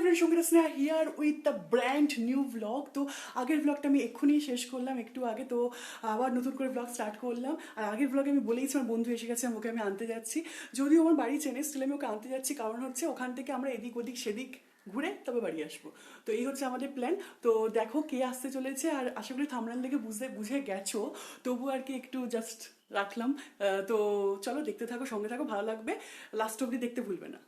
Everyone, Sangeeta Sneha here with the brand new blog. তো আগের ব্লগটা আমি এক্ষুনি শেষ করলাম একটু আগে, তো আবার নতুন করে ব্লগ স্টার্ট করলাম। আর আগের ব্লগে আমি বলেইছি আমার বন্ধু এসে গেছে, ওকে আমি আনতে যাচ্ছি। যদিও আমার বাড়ি চেনে, স্টিল আমি ওকে আনতে যাচ্ছি, কারণ হচ্ছে ওখান থেকে আমরা এদিক ওদিক সেদিক ঘুরে তবে বাড়ি আসবো। তো এই হচ্ছে আমাদের প্ল্যান। তো দেখো কে আসতে চলেছে, আর আশা করি থামরান দেখে বুঝে গেছো, তবু আর কি একটু জাস্ট রাখলাম। তো চলো দেখতে থাকো, সঙ্গে থাকো, ভালো লাগবে, লাস্ট অব্দি দেখতে ভুলবে না।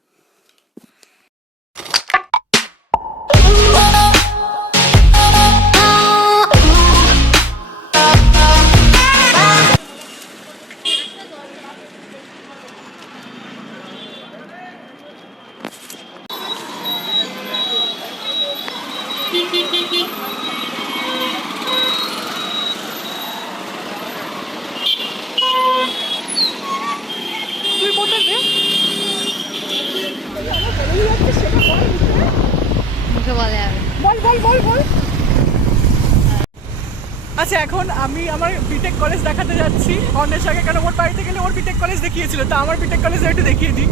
আচ্ছা, এখন আমি আমার বিটেক কলেজ দেখাতে যাচ্ছি অন্বেষাকে, কেন ওর বাড়িতে গেলে ওর বিটেক কলেজ দেখিয়েছিল, তা আমার বিটেক কলেজে একটু দেখিয়ে দিই।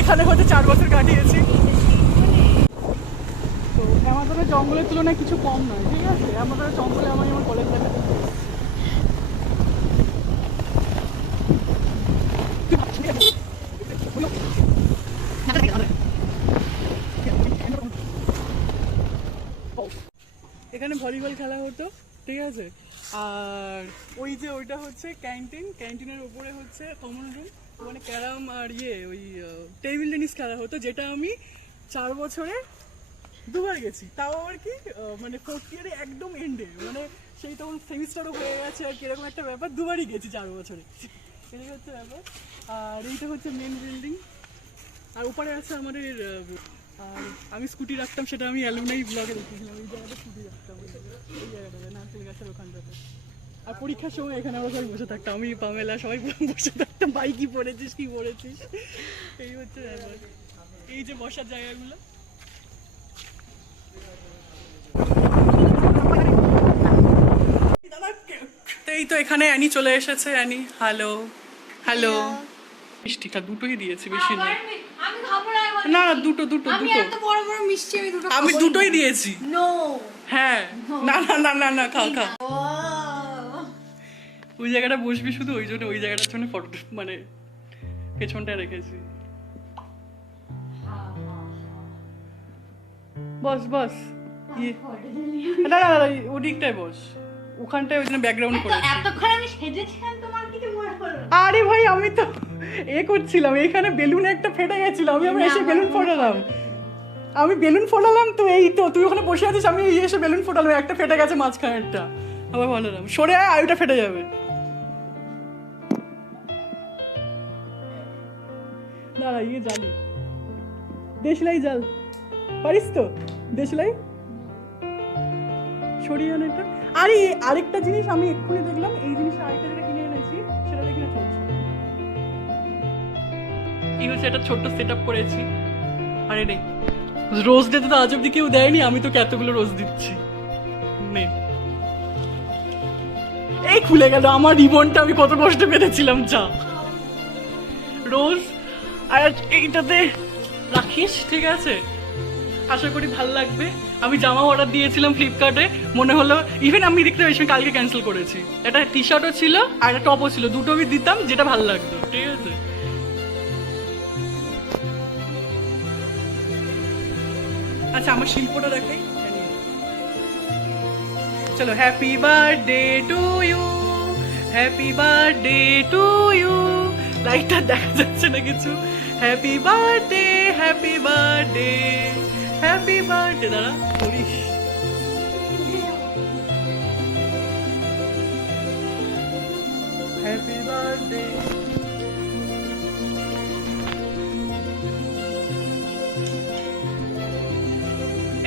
এখানে হয়তো 4 বছর কাটিয়েছি। তো আমাদের জঙ্গলের তুলনায় কিছু কম নয়, ঠিক আছে? আমাদের জঙ্গলে আমি আমার কলেজ দেখাতে। এখানে ভলিবল খেলা হতো, ঠিক আছে? আর ওই যে ওইটা হচ্ছে ক্যান্টিনের উপরে হচ্ছে কমন রুম, ওখানে ক্যারাম আর ওই টেবিল টেনিস খেলা হতো, যেটা আমি 4 বছরে 2বার গেছি। তাও আর কি মানে 4th ইয়ারে একদম এন্ডে, মানে সেই তখন সেমিস্টারও হয়ে গেছে আর কি, এরকম একটা ব্যাপার। 2বারই গেছি 4 বছরে, এটাই হচ্ছে ব্যাপার। আর এইটা হচ্ছে মেন বিল্ডিং, আর উপরে আছে আমাদের। আর আমি স্কুটি রাখতাম, সেটা আমি অ্যালুমনাই ব্লগে দেখেছিলাম। এই জায়গাটা স্কুটি রাখতাম, এই জায়গাটাতে নারকেল গাছের ওখানটাতে। আর পরীক্ষার সময় এখানে আমরা সবাই বসে থাকতাম, আমি পামেলা সবাই বসে থাকতাম, ভাই কি পড়েছিস কি পড়েছিস, এই হচ্ছে ব্যাপার। এই যে বসার জায়গাগুলো, এই তো এখানে অ্যানি চলে এসেছে। Annie, hello hello. মিষ্টিটা দুটোই দিয়েছি, বেশি না। না না, দুটো আমি দুটোই দিয়েছি। হ্যাঁ, না না না না না, খা। ওই জায়গাটা বসবি শুধু, ওই জন্য ওই জায়গাটার জন্য ফটো মানে পেছনটা রেখেছি। বস না না, ওদিকটায় বস, ওখানটায় ওই জন্য ব্যাকগ্রাউন্ড করেছি। আরে ভাই, আমি তো করছিলাম, এইখানে বেলুন একটা ফেটে গেছিল, আমি এসে বেলুন ফোটালাম। তো এই তো তুই ওখানে বসে আছিস, আমি এসে বেলুন ফোটালাম, একটা ফেটে গেছে মাঝখানেরটা, আবার বললাম সরে আয়, ওইটা ফেটে যাবে। দাঁড়া, জালি দেশলাই জাল, পারিস তো? দেশলাই সরিয়ে আন এটা। আরে আরেকটা জিনিস আমি এক্ষুনি দেখলাম, এই জিনিসটা আরেকটা যেটা কিনে এনেছি, সেটা দেখি না চলছে। এই হচ্ছে একটা ছোট্ট সেট আপ করেছি। আরে নেই, রোজ দিতে তো আজ অব্দি কেউ দেয়নি, আমি তোকে এতগুলো রোজ দিচ্ছি। নে, এই খুলে গেল আমার রিবনটা, আমি কত কষ্ট পেতেছিলাম। যা রোজ, আর এইটাতে রাখিস, ঠিক আছে? আশা করি ভালো লাগবে। আমি জামা অর্ডার দিয়েছিলাম ফ্লিপকার্টে, মনে হলো ইভেন আমি দেখতে পেয়েছি, কালকে ক্যান্সেল করেছি। একটা টি শার্টও ছিল আর একটা টপও ছিল, দুটো আমি দিতাম যেটা ভালো লাগতো, ঠিক আছে? আচ্ছা, আমার শিল্পটা দেখাই। চলো, happy birthday to you, happy birthday to you. লাইটটা দেখা যাচ্ছে না কিছু। Happy birthday, happy birthday, happy birthday. দাঁড়া করিস। Happy birthday.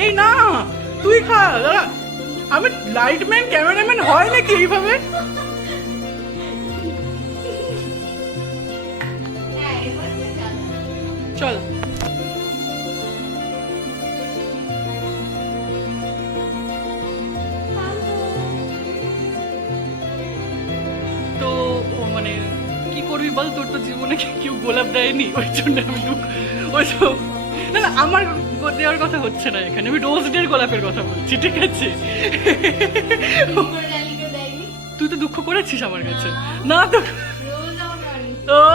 এই না, তুই খা। দাঁড়া, আমি লাইটম্যান ক্যামেরাম্যান হয় নাকি এইভাবে? চল, তো মানে কি করবি বল, তোর তো জীবনে কেউ গোলাপ দেয়নি, ওই জন্য আমি ওই না না আমার দেওয়ার কথা হচ্ছে না এখানে, আমি রোজডের গোলাপের কথা বলছি, ঠিক আছে? তুই তো দুঃখ করেছিস আমার কাছে। না তো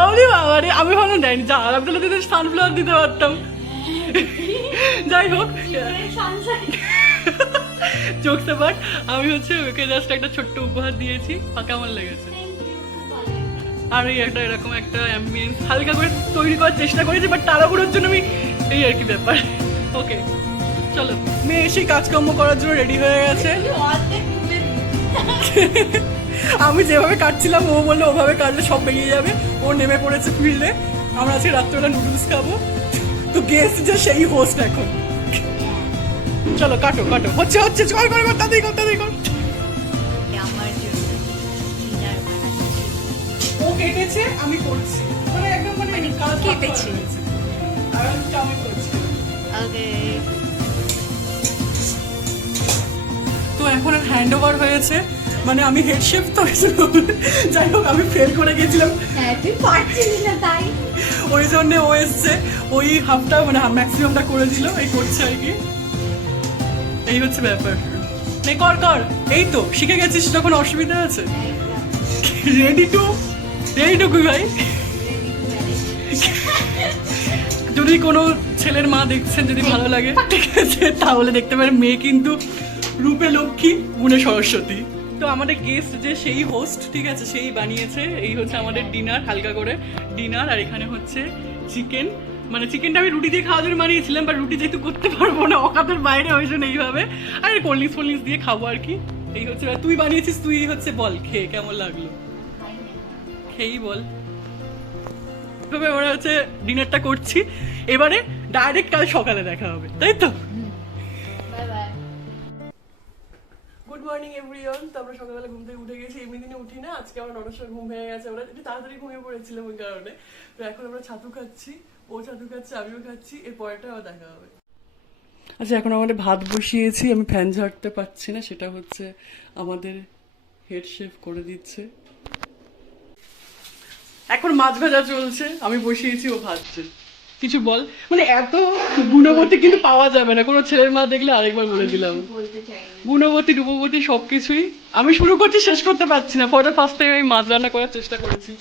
ওরে বাবা রে, আমি ভালো দেয়নি, যা আমি তাহলে তোদের সানফ্লাওয়ার দিতে পারতাম। যাই হোক, জোকস অ্যাপার্ট, আমি হচ্ছে ওকে জাস্ট একটা ছোট্ট উপহার দিয়েছি, কেমন লেগেছে? আর এই একটা এরকম একটা অ্যাম্বিয়েন্স হালকা করে তৈরি করার চেষ্টা করেছি, বাট তাড়াহুড়োর জন্য আমি এই আর কি ব্যাপার। ওকে চলো, মেয়ে এসে কাজকর্ম করার জন্য রেডি হয়ে গেছে। আমি যেভাবে কাটছিলাম ও বললো ওভাবে কাটলে সব বেরিয়ে যাবে। ও নেমে পড়েছে ফিল্ডে, আমরা আজকে রাত্রেবেলা নুডলস খাবো। তো গেস্ট যে সেই হোস্ট এখন। চলো কাটো কাটো, হচ্ছে হচ্ছে, কর কর কর, তাড়াতাড়ি কর তাড়াতাড়ি কর। ও কেটেছে, আমি করছি, মানে একদম মানে কাজ কেটেছি আর আমি করছি। ওকে, তো এখন হ্যান্ড ওভার হয়েছে, মানে আমি হেড শেফ তো, যাই হোক আমি ফেল করে গেছিলাম, তুই পারছিস না তাই ওই জন্য ও এসছে, ওই হাফটা মানে ম্যাক্সিমামটা করে দিল, এই করছে আর কি, এই হচ্ছে ব্যাপার। নে কর কর, এই তো শিখে গেছিস, তখন অসুবিধা আছে। রেডি টু কি ভাই? যদি কোনো ছেলের মা দেখছেন, যদি ভালো লাগে ঠিক আছে, তাহলে দেখতে পারেন মেয়ে কিন্তু রূপে লক্ষ্মী গুণে সরস্বতী। তো আমাদের গেস্ট যে সেই হোস্ট, ঠিক আছে, সেই বানিয়েছে। এই হচ্ছে আমাদের ডিনার, হালকা করে ডিনার। আর এখানে হচ্ছে চিকেন, মানে চিকেনটা আমি রুটি দিয়ে খাওয়ার জন্য বানিয়েছিলাম, বা রুটি যেহেতু করতে পারবো না অকাতের বাইরে, ওই জন্য এইভাবে। আর কোল্ড ড্রিঙ্কস দিয়ে খাবো আর কি। এই হচ্ছে, তুই বানিয়েছিস, তুই হচ্ছে বল খেয়ে কেমন লাগলো, খেয়েই বল। তবে আমরা হচ্ছে ডিনারটা করছি, এবারে ডাইরেক্ট কাল সকালে দেখা হবে, তাই তো? Bye bye. Good morning everyone. তো আমরা সকালবেলা ঘুম থেকে উঠে গেছি, এমনি দিনে উঠি না, আজকে আমার 9টার সময় ঘুম হয়ে গেছে, আমরা একটু তাড়াতাড়ি ঘুমিয়ে পড়েছিলাম ওই কারণে। তো এখন আমরা ছাতু খাচ্ছি, ও ছাতু খাচ্ছে, আমিও খাচ্ছি, এর পরেটা আবার দেখা হবে। আচ্ছা, এখন আমাদের ভাত বসিয়েছি, আমি ফ্যান ঝাড়তে পারছি না, সেটা হচ্ছে আমাদের হেড শেফ করে দিচ্ছে। এখন মাছ ভাজা চলছে, আমি বসিয়েছি, ও ভাজছে। কিছু বল, মানে এত গুণবতী কিন্তু পাওয়া যাবে না, কোনো ছেলের মা দেখলে আরেকবার বলে দিলাম। বলতে চাই গুণবতী রূপবতী সবকিছুই। আমি শুরু করছি, শেষ করতে পারছি না। ফর দ্য ফার্স্ট টাইম আমি মাছ রান্না করার চেষ্টা করেছি,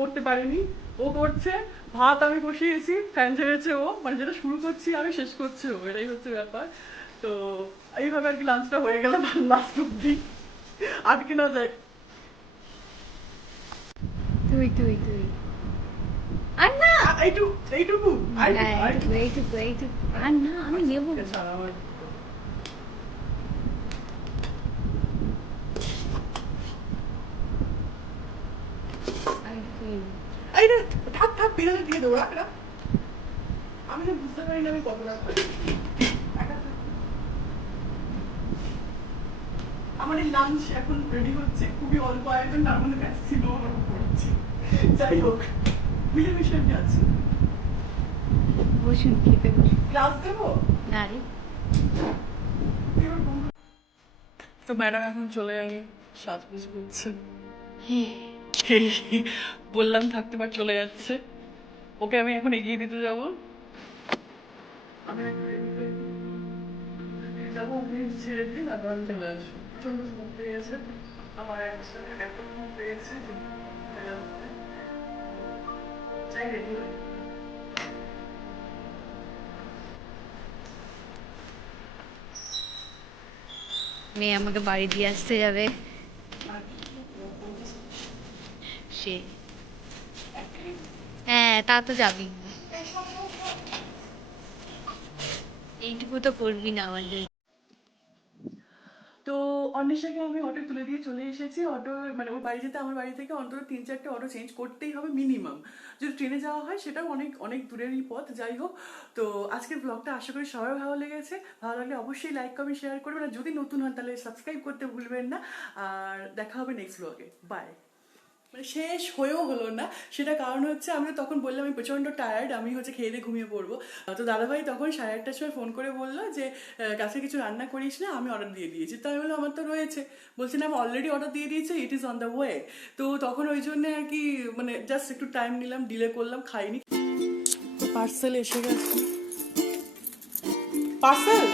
করতে পারিনি। ও করছে, ভাত আমি বসিয়েছি, ফ্যান ছেড়েছে ও, মানে যেটা শুরু করছি আমি, শেষ করছি ও, এটাই হচ্ছে ব্যাপার। তো এইভাবে আর কি লাঞ্চটা হয়ে গেল লাস্ট অব্দি, আটকে না যায়। তুই তুই তুই আর না এইটুকু এইটুকু আর না, আমি নেবো। ছাড়া আমার এই রে, থাক থাক, বিড়ালে দিয়ে দেবো, রাখ রাখ। আমি তো বুঝতে পারি না আমি কতটা খাই। আমার এই লাঞ্চ এখন রেডি হচ্ছে, খুবই অল্প আয়োজন, তার মধ্যে ম্যাক্সিমাম আমার পড়ছে। যাই হোক, মিলেমিশে আমি আছি। বসুন খেতে বসুন। ক্লাস দেবো না রে, তো ম্যাডাম এখন চলে যাবে, সাজগোজ করছে। হ্যাঁ বললাম থাকতে, পার চলে যাচ্ছে। ওকে আমি এখন এগিয়ে দিতে যাবো, আমি যাবো, ওকে ছেড়ে দিন, তারপর আমি চলে আসবো। প্রচন্ড ঘুম পেয়েছে আমার, একসাথে এত ঘুম পেয়েছে যে চাই রেডি হয়ে। মেয়ে আমাকে বাড়ি দিয়ে আসতে যাবে, সে হ্যাঁ তা তো যাবি, এইটুকু তো করবি না আমার জন্য। তো অন্বেষাকে আমি অটো তুলে দিয়ে চলে এসেছি। অটো মানে ওর বাড়ি যেতে আমার বাড়ি থেকে অন্তত 3-4টে অটো চেঞ্জ করতেই হবে মিনিমাম। যদি ট্রেনে যাওয়া হয় সেটাও অনেক অনেক দূরেরই পথ। যাই হোক, তো আজকের ব্লগটা আশা করি সবার ভালো লেগেছে। ভালো লাগলে অবশ্যই লাইক কমেন্ট শেয়ার করবেন, আর যদি নতুন হন তাহলে সাবস্ক্রাইব করতে ভুলবেন না। আর দেখা হবে নেক্সট ব্লগে, বাই। মানে শেষ হয়েও হলো না, সেটা কারণ হচ্ছে আমি তো তখন বললাম আমি প্রচণ্ড টায়ার্ড, আমি হচ্ছে খেয়ে দিয়ে ঘুমিয়ে পড়বো। তো দাদাভাই তখন 1:30টার সময় ফোন করে বললো যে কাছে কিছু রান্না করিস না, আমি অর্ডার দিয়ে দিয়েছি। তাই বললো আমার তো রয়েছে, বলছি না আমি অলরেডি অর্ডার দিয়ে দিয়েছি, it is on the way. তো তখন ওই জন্য আর কি মানে জাস্ট একটু টাইম নিলাম, ডিলে করলাম, খাইনি। পার্সেল এসে গেছে। Parcel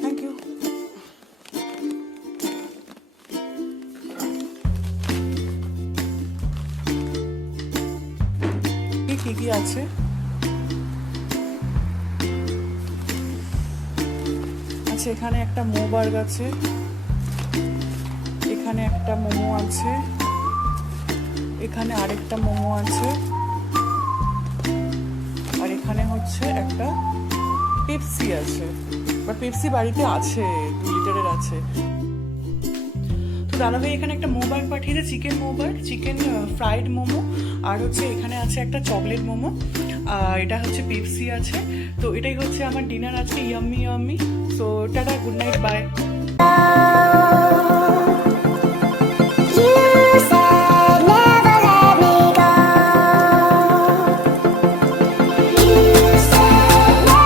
thank you. কি কি আছে? আচ্ছা, এখানে একটা মোবার্গ আছে, এখানে একটা মোমো আছে, এখানে আরেকটা মোমো আছে, আর এখানে হচ্ছে একটা পেপসি আছে। বা পেপসি বাড়িতে আছে, 2 লিটারের আছে। তো দাদাভাই এখানে একটা মোবার্গ পাঠিয়েছে, চিকেন মোবার্গ, চিকেন ফ্রাইড মোমো, আর হচ্ছে এখানে আছে একটা চকলেট মোমো, আর এটা হচ্ছে পেপসি আছে। তো এটাই হচ্ছে আমার ডিনার আজকে, yummy yummy. So ta-ta, good night, by.